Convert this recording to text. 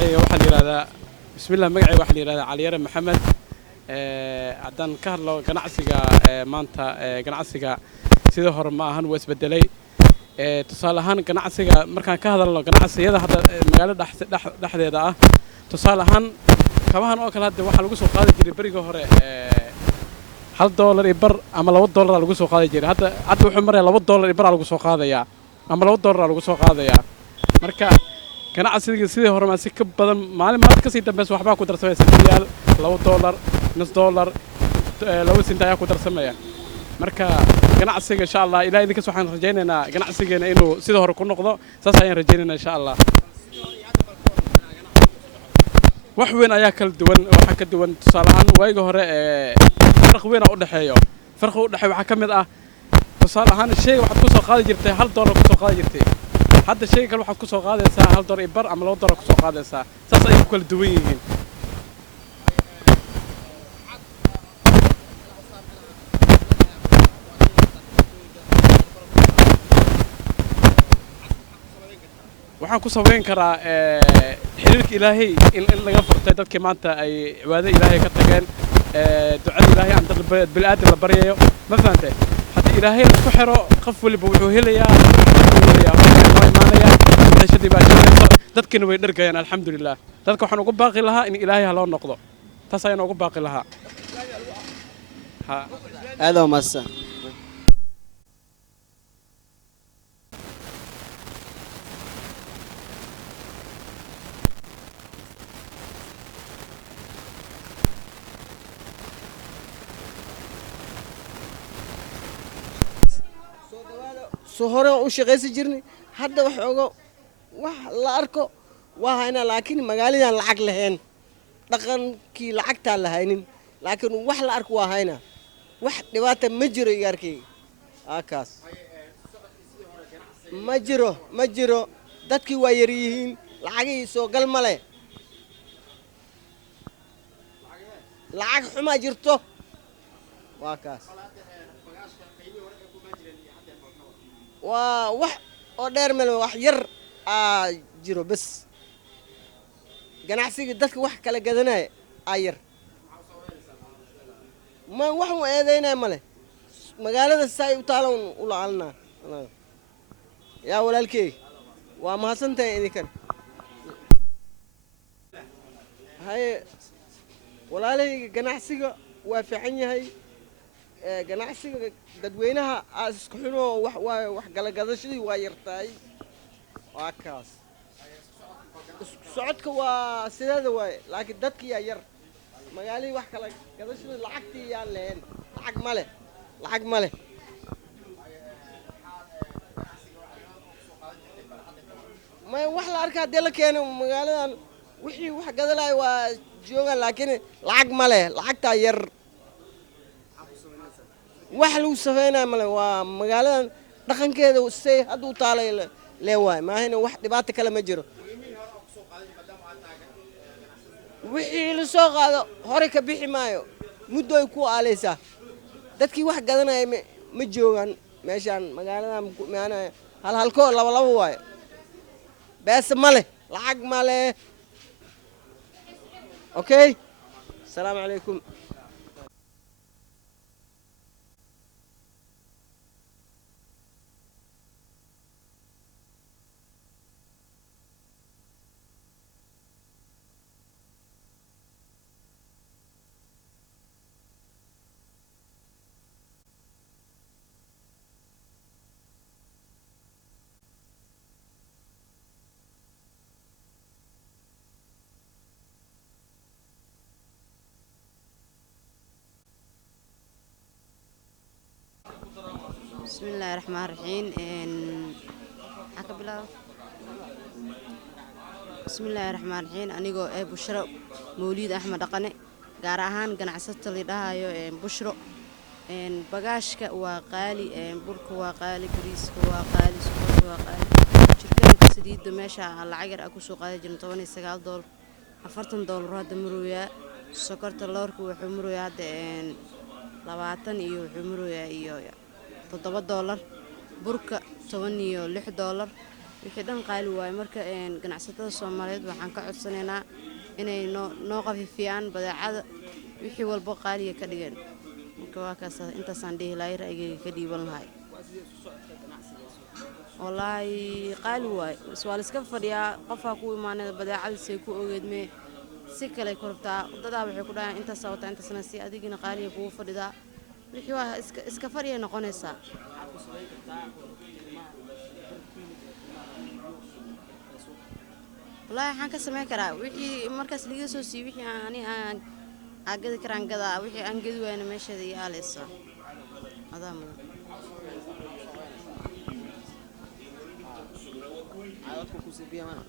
magacayga waxaa la yiraahdaa bismillah magacayga waxaa la yiraahdaa Cali Yare Maxamed haddaan ka hadlo ganacsiga maanta ganacsiga sidoo hore ma ahan waa isbedelay tusaale ahaan ganacsiga markaan ka hadalno ganacsiyada hadda magaalada dhexdeeda ah tusaale ahaan kabahan oo kale hadda waxaa lagu soo qaadi jiray bariga hore $1 iyo bar ama $2 lagu soo qaadi jiray hadda wuxuu maray $2 iyo bar lagu soo qaadayaa ama $2 lagu soo qaadayaa marka ganacsiga sidii hore ma si ka badan maalin ka sii dambeys waxba ku darsamaysa $2 $1 $2 sent ayaa ku darsamaya marka ganacsiga insha Allah ilaahay idinka waxaan rajaynaynaa ganacsigeena inuu sidii hore ku noqdo saas ayaan rajaynaynaa insha Allah wax weyn ayaa kala duwan waxa ka duwan tusaale ahaan wayga hore farq weyn u dhaxeeyo waxa ka mid ah tusaale ahaan shay waxaad ku soo qaadi jirtay $1 ku soo qaadi jirtay hadda shay kale waxaad ku soo qaadaysaa $1 iyo bar ama $2 ku soo qaadaysaa saas ay ku kala duwan yihiin waxaan ku sameyn karaa xiriirka ilaahay in laga furtay dadkii maanta ay cibaado ilaahay ka tageen ducada ilaahay aan dad bil aadam la baryayo ma fahamtay haddii ilaahay isku xiro qof waliba wuxuu helayaa shadii baa jiraysa dadkina way dhargayaan alxamdulillah dadka waxaan ugu baaqi lahaa in ilaahay loo noqdo taas ayaan ugu baaqi lahaa هذا مسا سهرة وشغيس جرني هذا وحوجه لا أركو وهنا لكن مقالي العقل هين لكن كي لعقت على هينين لكن لا أركو وهنا دبات مجرى ياركي أكاس مجرى دتكي ويريهين لعقي سو قل ملأ لعق حما جرتو وأكاس وح أدير من وحير جرو بس جناحسي دتك وح كلا جدنا أير ما وح وإيدينا ماله مقالة الساي وطالون ولا علنا يا ولا الكي وما سنت إذا كان هاي ولا لي جناحسي وافعني هاي ganacsi dadweynaha isku xino wax kala gadashadii waa yartay waa kaas socodka waa sideeda way laakiin dadkii yar magaalada wax kala gadashadii lacagtii yaa leen lacag male ma wax la arkaa de la keeno magaaladan wixii wax gadalay waa joogan laakiin lacag male lacagta yar wax lagu sameynaa male waa magaaladan dhaqankeeda say haduu taalay leewaay ma ahayna wax dhibaato kale ma jiro wixii la soo qaado hore ka bixi maayo muddo ay ku aaleysaa dadkii wax gadanay ma joogan meeshan magaaladan maana halko laba waay bas male lacag male okay assalaamu alaykum بسم الله الرحمن الرحيم بسم الله الرحمن الرحيم أنيقو بشرو موليد أحمد دقني gaar ahaan ganacsatada lidhahayo bushro bagaashka waa qaali burka waa qaali bariiska waa qaali sokorta waa qaali jirkaanka saliidda meesha lacag yar ku soo qaaday jirna $19 $40 hadda marooyaa sokorta loorka wuxuu marooyaa hadda 20 iyo wuxuu marooyaa iyo $7 burka $16 wixii dhan qaali waaye marka ganacsatada Soomaaliyeed waxaan ka codsanaynaa inay noo qafifiyaan badeecada wixii walba qaaliya ka dhigeen marka waa kaas intaasaan dhihi lahay ra'yigayga ka dhiiban lahay wallaahi qaali waaye waa la iska fadhiyaa qofaa ku imaanada badeecadiisay ku ogeedmee si kale kortaa dadaa waxay ku dhahaan intaas wata intaasna si adigina qaaliya kugu fadhidaa wixii waa iska fadhiya noqonaysaa wallaahi waxaan ka samayn karaa wixii markaas liga soo sii wixii aan gadi karaan gadaa wixii aan gadi waayna meesheeda iyo aaleysa adaa mudan عاداتكم كوسي بيها